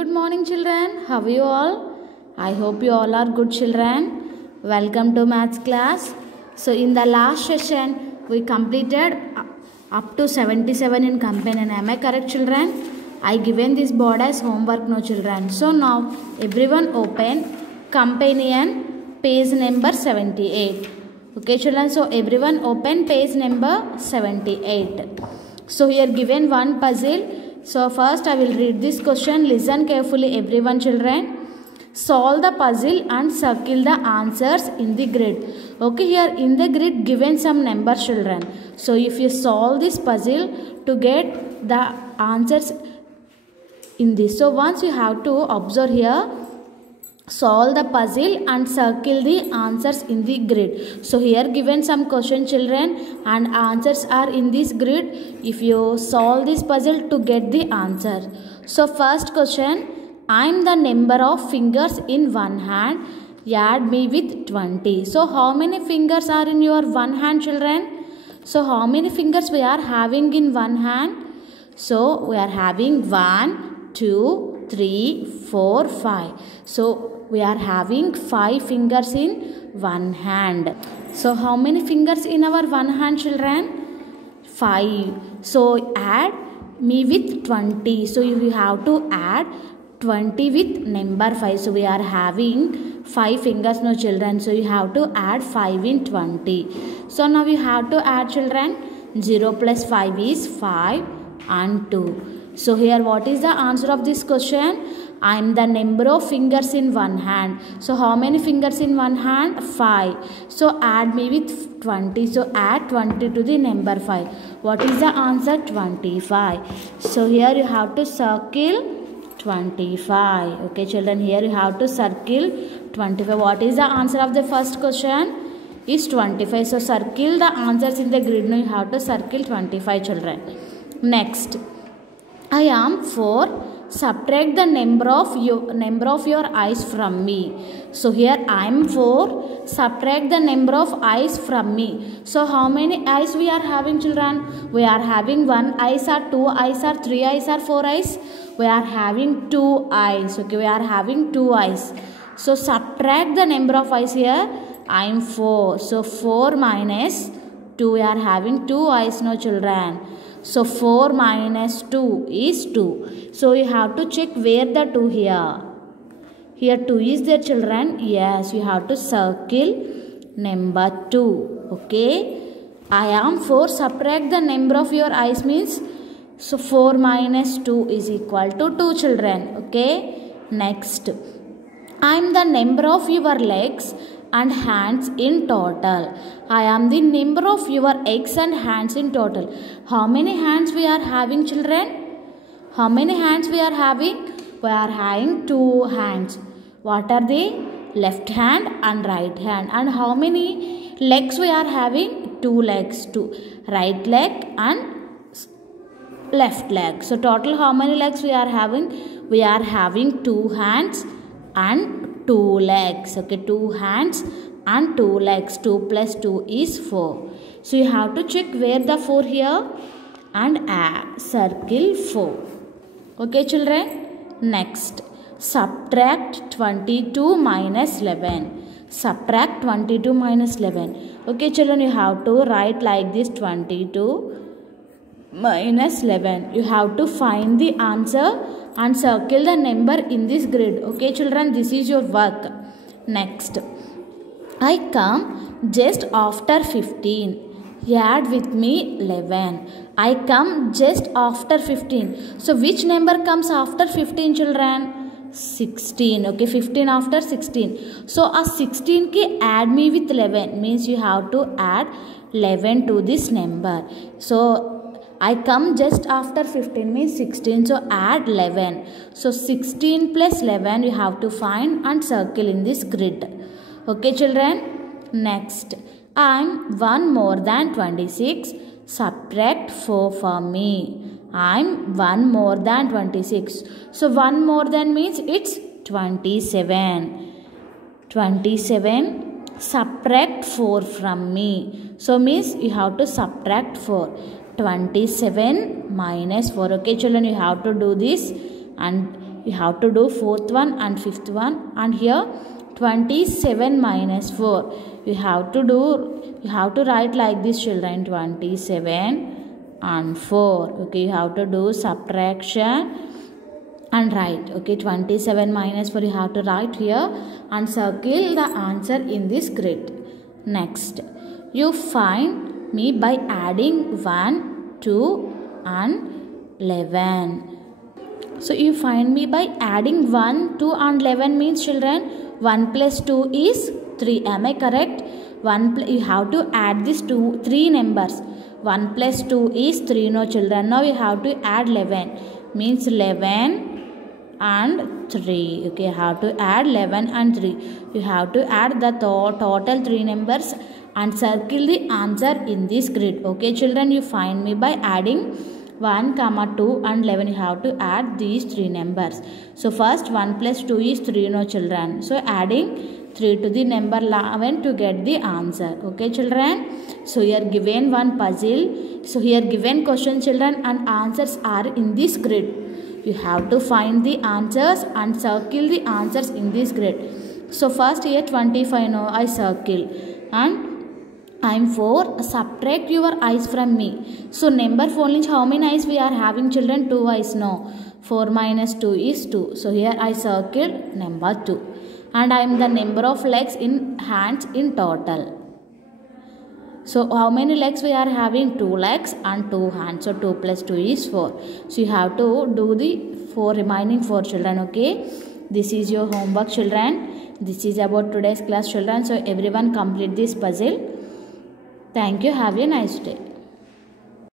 Good morning children, how are you all? I hope you all are good children. Welcome to maths class. So in the last session we completed up to 77 in companion. Am I correct children? I given this board as homework no children. So now everyone open companion page number 78. Okay children, so everyone open page number 78. So here given one puzzle. So first I will read this question. Listen carefully everyone children. Solve the puzzle and circle the answers in the grid. Okay, here in the grid given some number children. So if you solve this puzzle to get the answers in this. So once you have to observe here, solve the puzzle and circle the answers in the grid. So here given some question children and answers are in this grid. If you solve this puzzle to get the answer. So first question, I am the number of fingers in one hand, add me with 20. So how many fingers are in your one hand children? So how many fingers we are having in one hand? So we are having 1, 2, 3, 4, 5. So we are having 5 fingers in one hand. So how many fingers in our one hand children? 5. So add me with 20. So you have to add 20 with number 5. So we are having 5 fingers no children. So you have to add 5 in 20. So now you have to add children. 0 plus 5 is 5 and 2. So here what is the answer of this question? I am the number of fingers in one hand. So how many fingers in one hand? 5. So add me with 20. So add 20 to the number 5. What is the answer? 25. So here you have to circle 25. Okay children, here you have to circle 25. What is the answer of the first question? Is 25. So circle the answers in the grid. Now you have to circle 25 children. Next, I am 4. Subtract the number of your eyes from me. So here I am 4. Subtract the number of eyes from me. So how many eyes we are having children? We are having 1 eyes or 2 eyes or 3 eyes or 4 eyes. We are having 2 eyes. Okay, we are having 2 eyes. So subtract the number of eyes here. I am 4. So 4 minus 2. We are having 2 eyes no children. So 4 minus 2 is 2. So you have to check where the 2 here. Here 2 is there children. Yes, you have to circle number 2. Okay. I am 4. Subtract the number of your eyes means. So 4 minus 2 is equal to 2 children. Okay. Next. I am the number of your legs and hands in total. I am the number of your legs and hands in total. How many hands we are having children? How many hands we are having? We are having 2 hands. What are they? Left hand and right hand. And how many legs we are having? 2 legs. 2. Right leg and left leg. So total how many legs we are having? We are having 2 hands and 2 legs. Okay, 2 hands and 2 legs. 2 plus 2 is 4. So you have to check where the 4 here and circle 4. Okay children. Next, subtract 22 minus 11. Subtract 22 minus 11. Okay children, you have to write like this: 22 minus 11. You have to find the answer and circle the number in this grid. Okay children, this is your work. Next, I come just after 15. Add with me 11. I come just after 15. So which number comes after 15 children? 16. Okay, 15 after 16. So a 16 ki add me with 11 means you have to add 11 to this number. So I come just after 15 means 16. So add 11. So 16 plus 11 you have to find and circle in this grid. Okay children. Next, I am 1 more than 26. Subtract 4 for me. I am 1 more than 26. So 1 more than means it's 27. 27. Subtract 4 from me. So means you have to subtract 4. 27 minus 4. Okay children, you have to do this and you have to do fourth one and fifth one. And here 27 minus 4. You have to write like this, children. 27 and 4. Okay, you have to do subtraction and write. Okay, 27 minus 4 you have to write here and circle the answer in this grid. Next, you find me by adding 1, 2 and 11. So you find me by adding 1, 2 and 11 means, children, 1 plus 2 is 3. Am I correct? You have to add these 3 numbers. 1 plus 2 is 3. No, children. Now you have to add 11. Means 11 and 3. Okay, you have to add 11 and 3. You have to add the total 3 numbers and circle the answer in this grid. Okay, children, you find me by adding 1, 2 and 11. You have to add these 3 numbers. So first 1 plus 2 is 3. No, children. So adding 3 to the number 11 to get the answer. Okay, children. So here given one puzzle. So here given question, children, and answers are in this grid. You have to find the answers and circle the answers in this grid. So first here 25. No, I circle. And I am 4. Subtract your eyes from me. So number 4 means how many eyes we are having, children? 2 eyes. No. 4 minus 2 is 2. So here I circled number 2. And I am the number of legs in hands in total. So how many legs we are having? 2 legs and 2 hands. So 2 plus 2 is 4. So you have to do the remaining 4, children. Okay. This is your homework, children. This is about today's class, children. So everyone complete this puzzle. Thank you. Have a nice day.